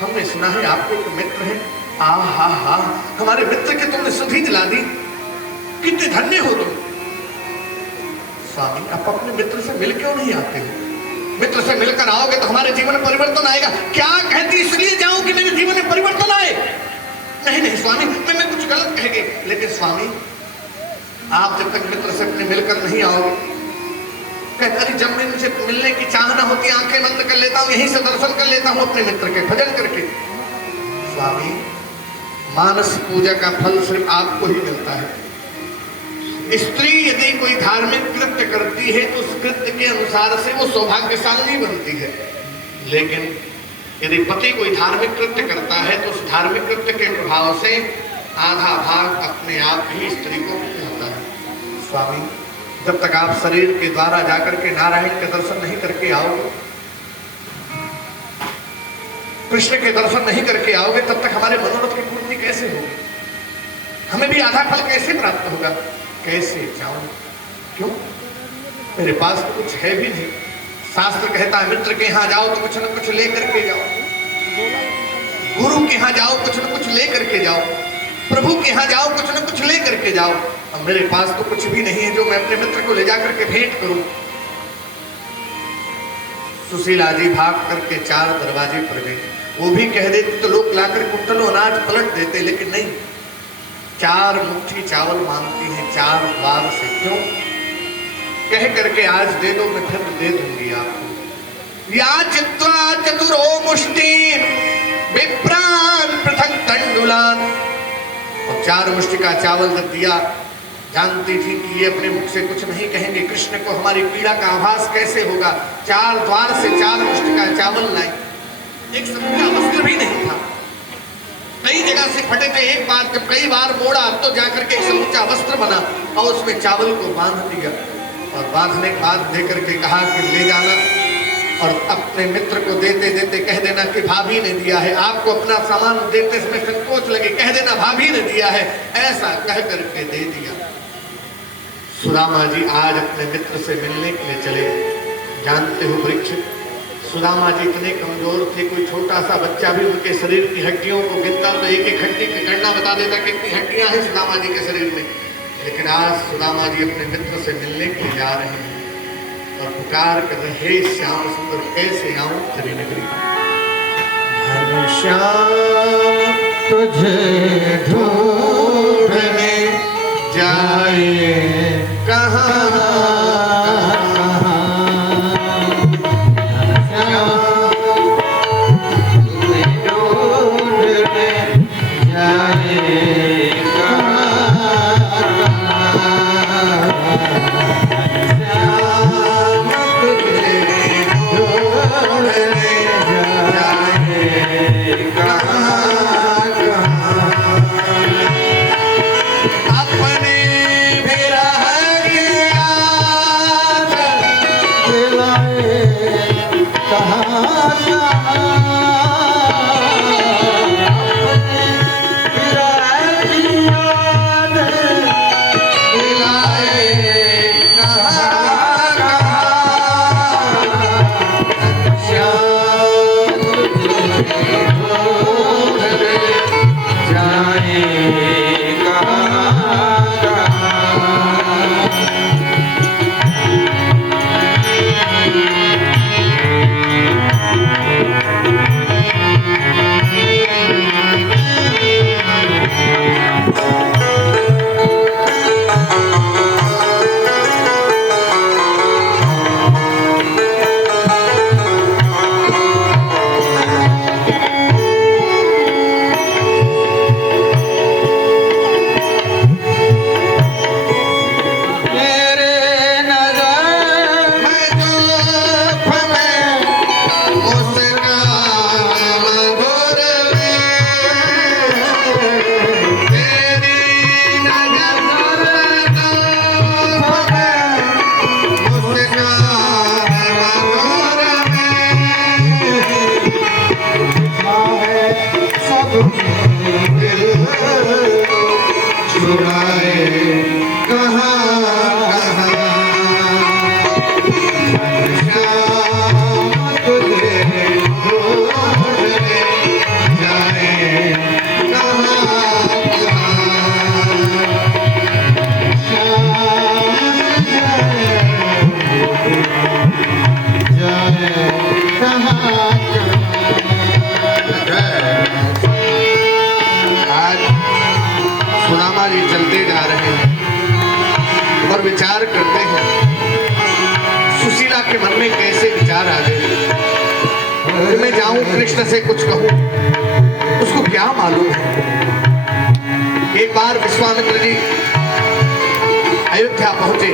हमने सुना है आपके एक मित्र हैं। हा हमारे मित्र के तुमने सुधि दिला दी, कितने धन्य हो तुम। स्वामी आप अपने मित्र से मिल क्यों नहीं आते हो? मित्र से मिलकर आओगे तो हमारे जीवन में परिवर्तन आएगा। क्या कहती इसलिए जाऊं कि मेरे जीवन में परिवर्तन आए? नहीं स्वामी, मैं कुछ गलत कह गई। लेकिन स्वामी आप जब तक मित्र से अपने मिलकर नहीं आओगे, कहता जब मुझे मिलने की चाहना होती आंखें बंद कर लेता हूं, यहीं से दर्शन कर लेता हूं अपने मित्र के भजन करके। स्वामी मानस पूजा का फल सिर्फ आपको ही मिलता है। स्त्री यदि कोई धार्मिक कृत्य करती है तो उस कृत्य के अनुसार से वो सौभाग्यशाली बनती है, लेकिन यदि पति कोई धार्मिक कृत्य करता है तो उस धार्मिक कृत्य के प्रभाव से आधा भाग अपने आप ही स्त्री को मिल जाता है। स्वामी जब तक आप शरीर के द्वारा जाकर के नारायण के दर्शन नहीं करके आओगे, कृष्ण के दर्शन नहीं करके आओगे, तब तक हमारे मनोरथ की पूर्ति कैसे होगी? हमें भी आधा फल कैसे प्राप्त होगा? कैसे जाऊं? क्यों? मेरे पास तो कुछ है भी नहीं। शास्त्र कहता है मित्र के यहाँ जाओ तो कुछ न कुछ लेकर के जाओ, गुरु के यहाँ जाओ कुछ न कुछ लेकर के जाओ, प्रभु के यहाँ जाओ कुछ न कुछ लेकर के जाओ। अब मेरे पास तो कुछ भी नहीं है जो मैं अपने मित्र को ले जाकर के भेंट करूं। सुशीला जी भाग करके 4 दरवाजे पर गए। वो भी कह देते तो लोग लाकर कुंटलों अनाज पलट देते, लेकिन नहीं, 4 मुट्ठी चावल मांगती हैं 4 द्वार से। क्यों? कह करके आज दे दो, मैं फिर दे दूंगी आपको। या चित्वा चतुरो मुष्टि विप्रान पृथक तंडुलान। और 4 मुष्टि का चावल जब दिया, जानती थी कि ये अपने मुख से कुछ नहीं कहेंगे, कृष्ण को हमारी पीड़ा का आभास कैसे होगा। 4 द्वार से 4 मुष्टि का चावल लाई। एक समूचा वस्त्र भी नहीं था, कई जगह से फटे थे। एक बार जब कई बार मोड़ा तो जाकर के एक समूचा वस्त्र बना और उसमें चावल को बांध दिया, और बांधने के बाद लेकर के कहा कि ले जाना, और अपने मित्र को देते देते कह देना कि भाभी ने दिया है। आपको अपना सामान देते समय संकोच लगे, कह देना भाभी ने दिया है, ऐसा कह करके दे दिया। सुदामा जी आज अपने मित्र से मिलने के लिए चले। जानते हो वृक्ष, सुदामा जी इतने कमजोर थे, कोई छोटा सा बच्चा भी उनके शरीर की हड्डियों को गिनता तो एक एक हड्डी की गणना बता देता कितनी हड्डियां हैं सुदामा जी के शरीर में। लेकिन आज सुदामा जी अपने मित्र से मिलने के लिए जा रहे हैं और पुकार कर रहे, हे श्याम सुंदर कैसे आऊं तेरी नगरी। श्याम तुझे ढूंढने जाए कहाँ और विचार करते हैं सुशीला के मन में कैसे विचार आ गए कि मैं जाऊं कृष्ण से कुछ कहूं, उसको क्या मालूम है। एक बार विश्वामित्र जी अयोध्या पहुंचे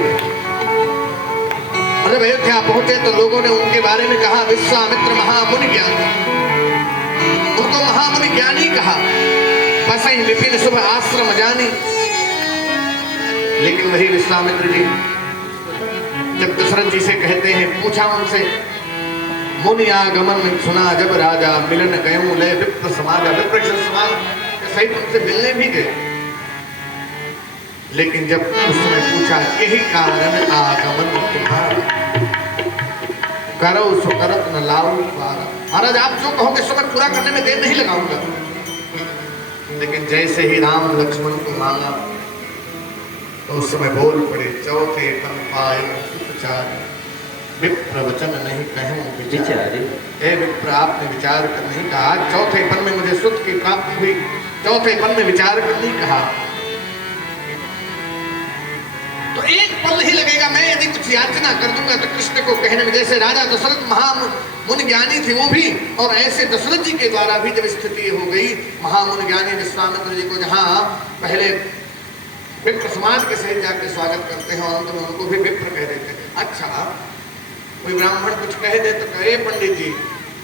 और जब अयोध्या पहुंचे तो लोगों ने उनके बारे में कहा विश्वामित्र महामुनि ज्ञानी, उनको महामुनि ज्ञानी कहा, बसई विपिन शुभ आश्रम जानी। लेकिन वही विश्वामित्र जी जब दशरथ जी से कहते हैं, पूछा उनसे मुनि आगमन सुना जब राजा मिलन गयूं लय विप्र समाजा, विप्र समाज सहित उनसे मिलने भी गए। लेकिन जब उसने पूछा यही कारण आगमन तुम्हारा, करो सो करत न लाऊं द्वारा, महाराज आप जो कहोगे सो मैं पूरा करने में देर नहीं लगाऊंगा। लेकिन जैसे ही राम लक्ष्मण को मांगा तो उस समय बोल पड़े चौथे पन पाए सुचार, विप्र वचन नहीं कहूं विचारे। हे विप्र आपने विचार कर नहीं कहा, चौथे पन में मुझे सुख की प्राप्ति हुई, चौथे पन में विचार कर नहीं कहा। तो एक पल ही लगेगा, मैं यदि कुछ याचना कर दूंगा तो कृष्ण को कहने में, जैसे राजा दशरथ महामुनि ज्ञानी थे वो भी, और ऐसे दशरथ जी के द्वारा भी जब स्थिति हो गई महामुनि ज्ञानी विश्वामित्र जी को, जहां पहले विप्र समाज के सहित जाकर स्वागत करते हैं और अंत में उनको भी विप्र कह देते हैं। अच्छा कोई ब्राह्मण कुछ कह दे तो कहे पंडित जी,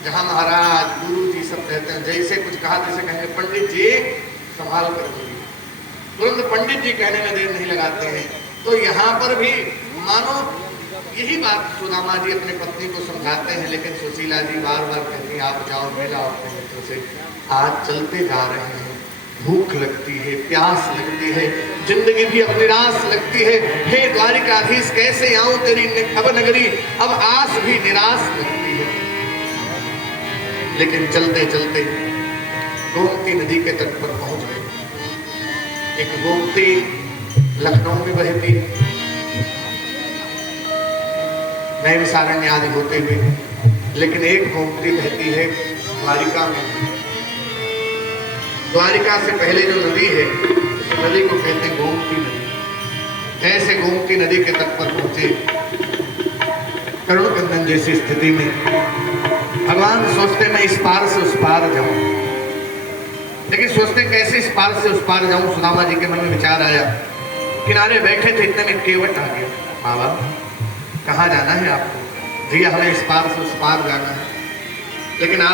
जहां महाराज गुरु जी सब कहते हैं जैसे कुछ कहा जैसे कहेंगे पंडित जी संभाल कर बोलिए, तुरंत पंडित जी कहने में देर नहीं लगाते हैं। तो यहाँ पर भी मानो यही बात सुदामा जी अपने पत्नी को समझाते हैं, लेकिन सुशीला जी बार बार कहती हैं आप जाओ मिलाओ अपने मित्रों से, आज चलते जा रहे हैं, भूख लगती है, प्यास लगती है, जिंदगी भी अब निराश लगती है। हे द्वारिकाधीश कैसे आऊं तेरी अब नगरी, अब आस भी निराश लगती है। लेकिन चलते चलते गोमती नदी के तट पर पहुंच गए। एक गोमती लखनऊ में बहती है, नैमिषारण्य आदि होते हुए, लेकिन एक गोमती बहती है द्वारिका में। द्वारिका से पहले जो नदी है उस नदी को कहते हैं गोमती नदी। ऐसे गोमती नदी के तट पर पहुंचे, करुणकंदन जैसी स्थिति में भगवान सोचते मैं इस पार से उस पार जाऊं, लेकिन सोचते कैसे इस पार से उस पार जाऊं। सुदामा जी के मन में विचार आया, किनारे बैठे थे इतने में केवट आ गया, बाबा कहाँ जाना है आपको? जी हमें इस पार से उस पार जाना है, लेकिन आप